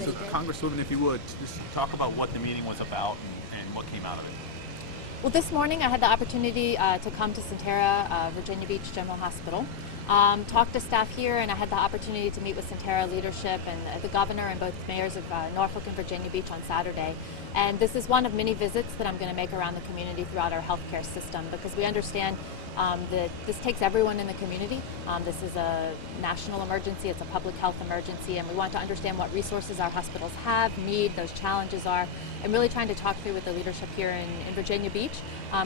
So, Congresswoman, if you would, just talk about what the meeting was about and what came out of it. Well, this morning I had the opportunity to come to Centerra, Virginia Beach General Hospital, talk to staff here, and I had the opportunity to meet with Centerra leadership and the governor and both mayors of Norfolk and Virginia Beach on Saturday. And this is one of many visits that I'm going to make around the community throughout our healthcare system, because we understand that this takes everyone in the community. This is a national emergency, it's a public health emergency, and we want to understand what resources our hospitals have, need, those challenges are, and really trying to talk through with the leadership here in Virginia Beach.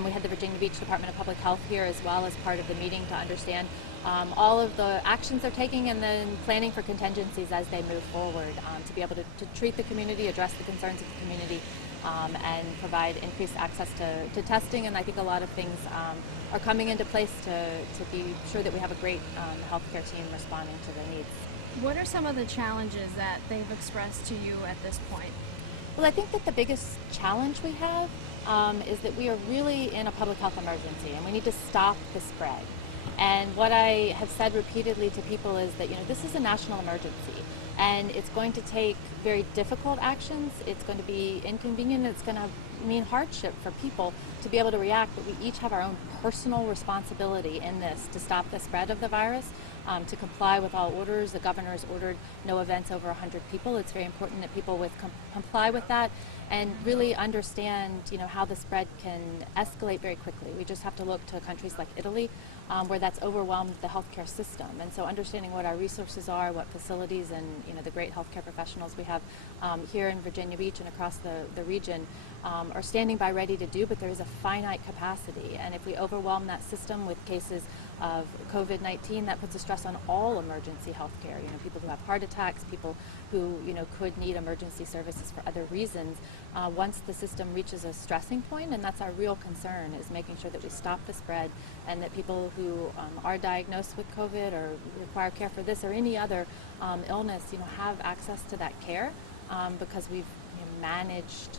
We had the Virginia Beach Department of Public Health here as well as part of the meeting to understand all of the actions they're taking and then planning for contingencies as they move forward to be able to treat the community, address the concerns of the community, and provide increased access to testing. And I think a lot of things are coming into place to be sure that we have a great healthcare team responding to their needs. What are some of the challenges that they've expressed to you at this point? Well, I think that the biggest challenge we have is that we are really in a public health emergency and we need to stop the spread. And what I have said repeatedly to people is that, this is a national emergency and it's going to take very difficult actions. It's going to be inconvenient. It's going to mean hardship for people to be able to react, but we each have our own personal responsibility in this to stop the spread of the virus, to comply with all orders. The governor has ordered no events over 100 people. It's very important that people comply with that and really understand, how the spread can escalate very quickly. We just have to look to countries like Italy, where that's overwhelmed the healthcare system. And so understanding what our resources are, what facilities and the great healthcare professionals we have here in Virginia Beach and across the region are standing by ready to do, but there is a finite capacity. And if we overwhelm that system with cases of COVID-19, that puts a stress on all emergency healthcare. People who have heart attacks, people who could need emergency services for other reasons. Once the system reaches a stressing point, and that's our real concern, is making sure that we stop the spread and that people who are diagnosed with COVID or require care for this or any other illness, have access to that care because we've managed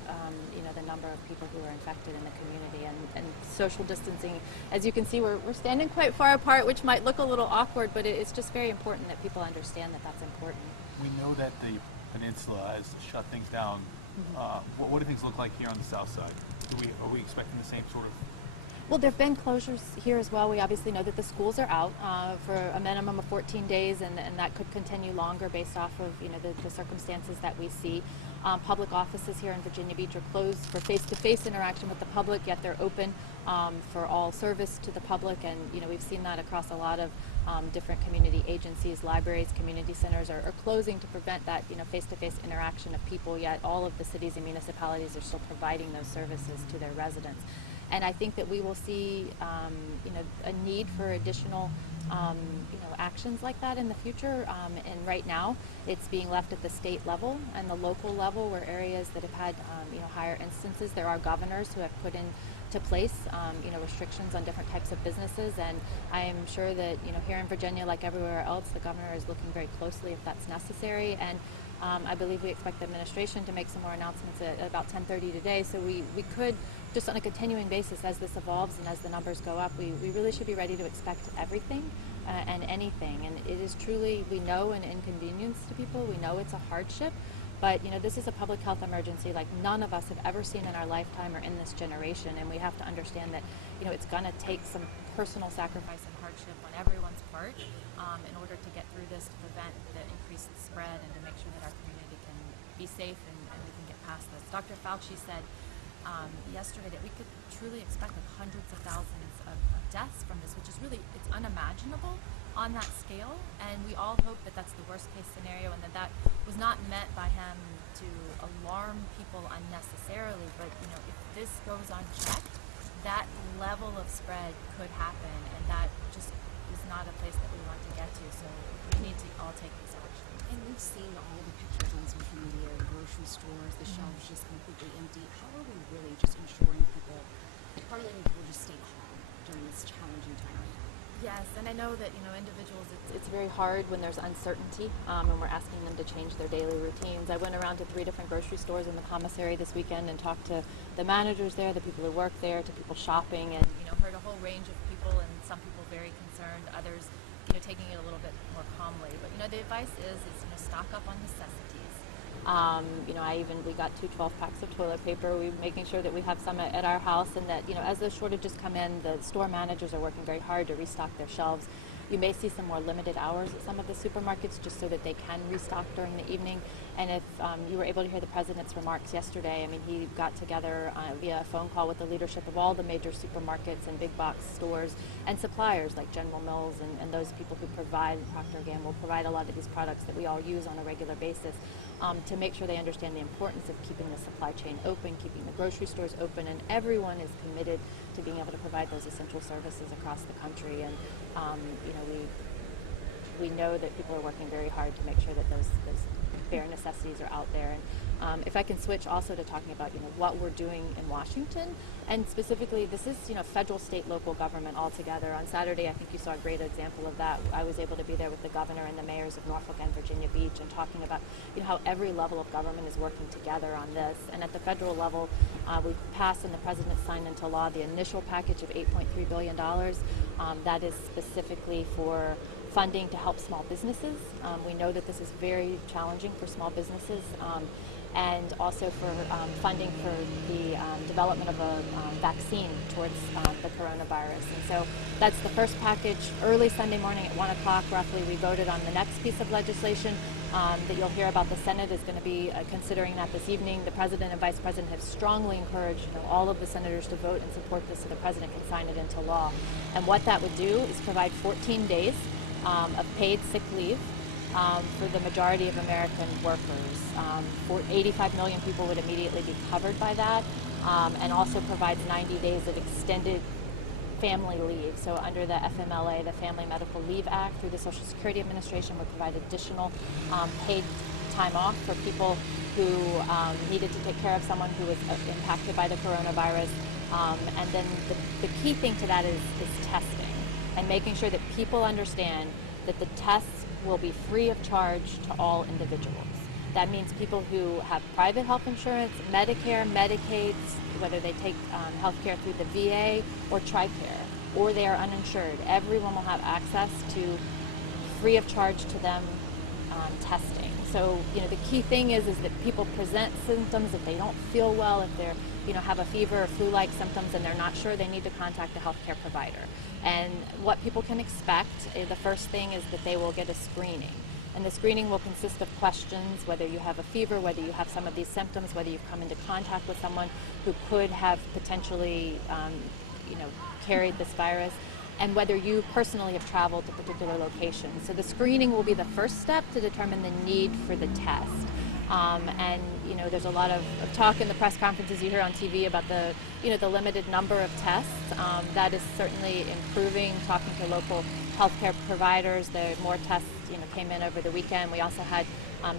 the number of people who are infected in the community, and social distancing. As you can see, we're standing quite far apart, which might look a little awkward, but it's just very important that people understand that that's important. We know that the peninsula has shut things down. What do things look like here on the south side? Are we expecting the same sort of? Well, there have been closures here as well. We obviously know that the schools are out for a minimum of 14 days, and that could continue longer based off of the circumstances that we see. Public offices here in Virginia Beach are closed for face-to-face interaction with the public, yet they're open for all service to the public, and we've seen that across a lot of different community agencies. Libraries, community centers are closing to prevent that face-to-face interaction of people, yet all of the cities and municipalities are still providing those services to their residents. And I think that we will see, a need for additional, actions like that in the future. And right now, it's being left at the state level and the local level, where areas that have had, higher instances. There are governors who have put into place, restrictions on different types of businesses. And I am sure that, here in Virginia, like everywhere else, the governor is looking very closely if that's necessary. And I believe we expect the administration to make some more announcements at about 10:30 today. So we could, just on a continuing basis, as this evolves and as the numbers go up, we really should be ready to expect everything and anything. And it is truly, we know, an inconvenience to people. We know it's a hardship. But this is a public health emergency like none of us have ever seen in our lifetime or in this generation. And we have to understand that it's going to take some personal sacrifice and hardship on everyone's part in order to get through this, to prevent the increased spread and to make sure that our community can be safe and we can get past this. Dr. Fauci said yesterday that we could truly expect hundreds of thousands of deaths from this, which is really, it's unimaginable on that scale. And we all hope that that's the worst case scenario and that was not meant by him to alarm people unnecessarily. But if this goes unchecked, that level of spread could happen, and that just is not a place that we want to get to. So we need to all take these actions. And we've seen all the pictures on social media, grocery stores, the shelves just completely empty. How are we really just ensuring people, letting people just stay calm during this challenging time right now? Yes, and I know that individuals, it's very hard when there's uncertainty, and we're asking them to change their daily routines. I went around to 3 different grocery stores in the commissary this weekend and talked to the managers there, the people who work there, to people shopping, and heard a whole range of people, and some people very concerned, others taking it a little bit more calmly. But the advice is stock up on necessities. We got 12 packs of toilet paper. We're making sure that we have some at our house, and that, as those shortages come in, the store managers are working very hard to restock their shelves. You may see some more limited hours at some of the supermarkets just so that they can restock during the evening. And if you were able to hear the president's remarks yesterday, he got together via a phone call with the leadership of all the major supermarkets and big box stores and suppliers like General Mills and those people who provide, Procter & Gamble, provide a lot of these products that we all use on a regular basis, to make sure they understand the importance of keeping the supply chain open, keeping the grocery stores open, and everyone is committed to being able to provide those essential services across the country. And we know that people are working very hard to make sure that those bare necessities are out there. And if I can switch also to talking about what we're doing in Washington, and specifically this is federal, state, local government all together. On Saturday, I think you saw a great example of that. I was able to be there with the governor and the mayors of Norfolk and Virginia Beach, and talking about how every level of government is working together on this. And at the federal level, we passed and the president signed into law the initial package of $8.3 billion. That is specifically for funding to help small businesses. We know that this is very challenging for small businesses, and also for funding for the development of a vaccine towards the coronavirus. And so that's the first package. Early Sunday morning at 1 o'clock roughly, we voted on the next piece of legislation that you'll hear about. The Senate is going to be considering that this evening. The president and vice president have strongly encouraged all of the senators to vote and support this so the president can sign it into law. And what that would do is provide 14 days of paid sick leave for the majority of American workers. 85 million people would immediately be covered by that, and also provides 90 days of extended family leave. So under the FMLA, the Family Medical Leave Act, through the Social Security Administration, would provide additional paid time off for people who needed to take care of someone who was impacted by the coronavirus. And then the key thing to that is testing, and making sure that people understand that the tests will be free of charge to all individuals. That means people who have private health insurance, Medicare, Medicaid, whether they take health care through the VA or TRICARE, or they are uninsured. Everyone will have access to free of charge to them testing. So, the key thing is that people present symptoms if they don't feel well, if they're, have a fever or flu-like symptoms and they're not sure, they need to contact a healthcare provider. And what people can expect, the first thing is that they will get a screening. And the screening will consist of questions, whether you have a fever, whether you have some of these symptoms, whether you've come into contact with someone who could have potentially, carried this virus, and whether you personally have traveled to particular locations. So the screening will be the first step to determine the need for the test. There's a lot of talk in the press conferences you hear on TV about the limited number of tests. That is certainly improving. Talking to local healthcare providers, there more tests came in over the weekend. We also had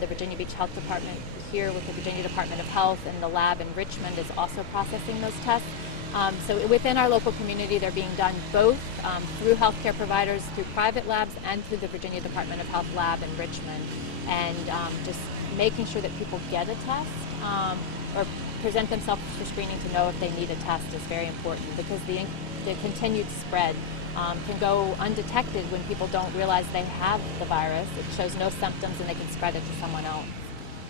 the Virginia Beach Health Department here with the Virginia Department of Health, and the lab in Richmond is also processing those tests. So within our local community, they're being done both through healthcare providers, through private labs, and through the Virginia Department of Health lab in Richmond. And just making sure that people get a test or present themselves for screening to know if they need a test is very important, because the continued spread can go undetected when people don't realize they have the virus. It shows no symptoms and they can spread it to someone else.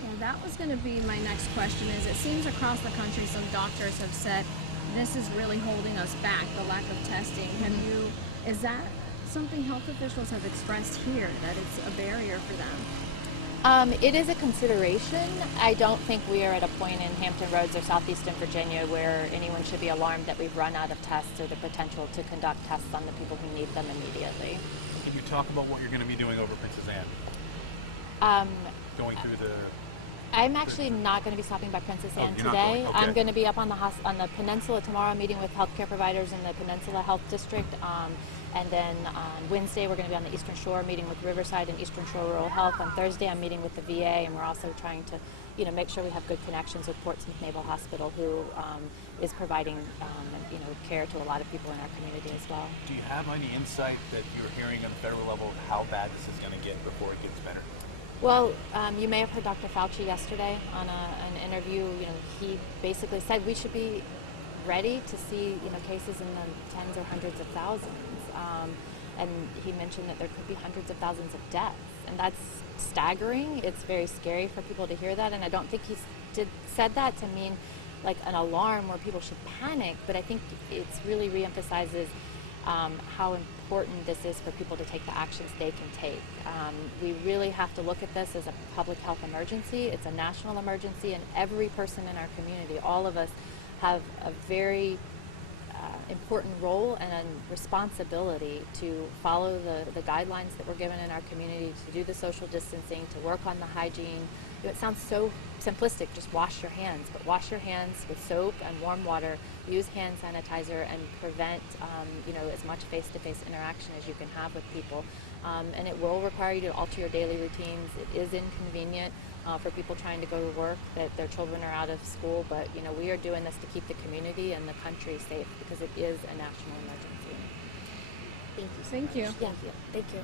Yeah, that was going to be my next question. Is it seems across the country some doctors have said this is really holding us back, the lack of testing. Is that something health officials have expressed here, that it's a barrier for them? It is a consideration. I don't think we are at a point in Hampton Roads or southeastern Virginia where anyone should be alarmed that we've run out of tests or the potential to conduct tests on the people who need them immediately. Can you talk about what you're going to be doing over Princess Anne? Going through the... I'm actually not going to be stopping by Princess Anne you're not today. going, okay. I'm going to be up on the peninsula tomorrow, meeting with healthcare providers in the Peninsula Health District. And then on Wednesday, we're going to be on the Eastern Shore, meeting with Riverside and Eastern Shore Rural Health. On Thursday, I'm meeting with the VA, and we're also trying to, make sure we have good connections with Portsmouth Naval Hospital, who is providing, care to a lot of people in our community as well. Do you have any insight that you're hearing on the federal level of how bad this is going to get before it gets better? Well, you may have heard Dr. Fauci yesterday on an interview. He basically said we should be ready to see, cases in the tens or hundreds of thousands. And he mentioned that there could be hundreds of thousands of deaths. and that's staggering. It's very scary for people to hear that, and I don't think he said that to mean like an alarm where people should panic, but I think it's really reemphasizes how important this is for people to take the actions they can take. We really have to look at this as a public health emergency. It's a national emergency, and every person in our community, all of us, have a very important role and a responsibility to follow the guidelines that we're given in our community, to do the social distancing, to work on the hygiene. It sounds so simplistic, just wash your hands, but wash your hands with soap and warm water, use hand sanitizer, and prevent as much face-to-face interaction as you can have with people. And it will require you to alter your daily routines. It is inconvenient for people trying to go to work, that their children are out of school, but we are doing this to keep the community and the country safe because it is a national emergency. Thank you so Thank much. you. Yeah, thank you.